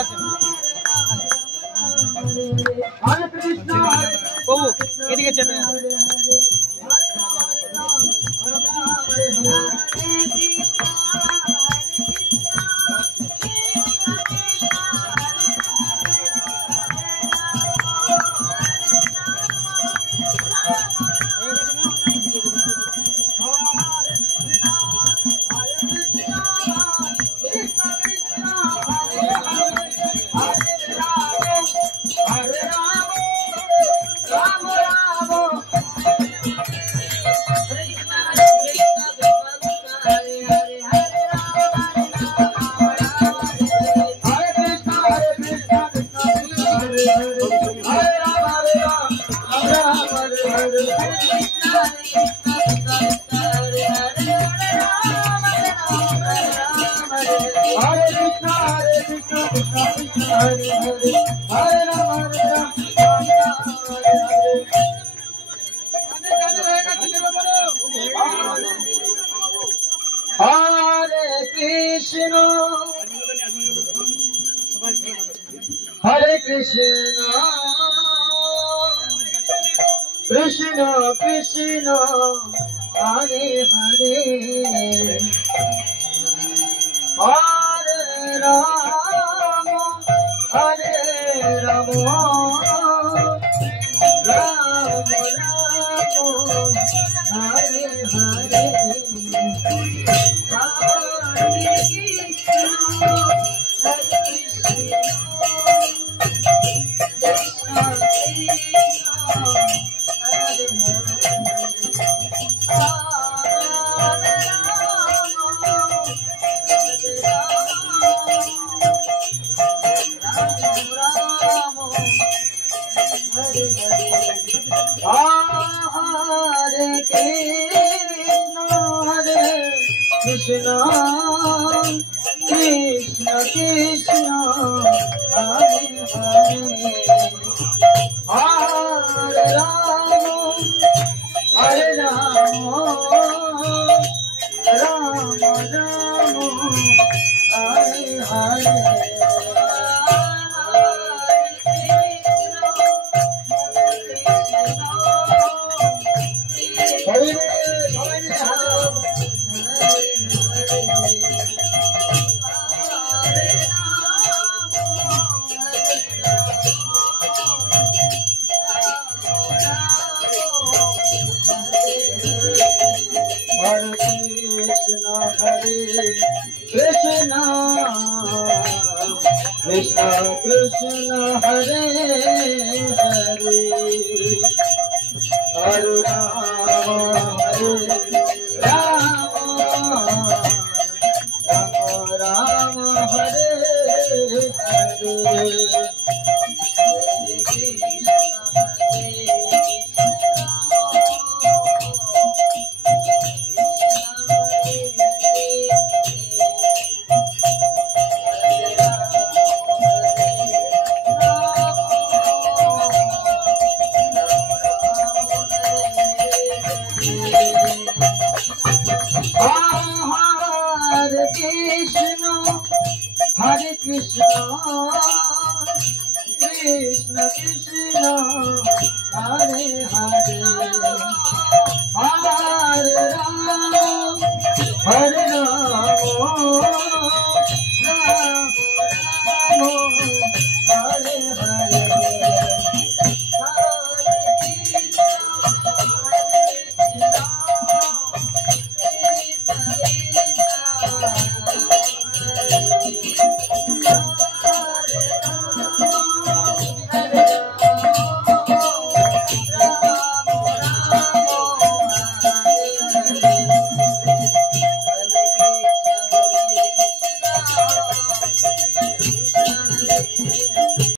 আসেন বাবু এদিকে চেপে Hare Krishna, Krishna Krishna, Hare Hare, Hare Rama, Hare Rama, Rama Rama, Hare Hare, Hare Krishna, Hare Krishna. Hare Krishna, Krishna Krishna, Hare Hare, Hare Rama, Hare Rama, Rama Rama, Hare Hare. Hare Krishna, Krishna Krishna, Hare Hare, Hare Rama, Rama Rama, Hare Hare. Hare Krishna, Krishna Krishna, Hare Hare, Hare Rama, Hare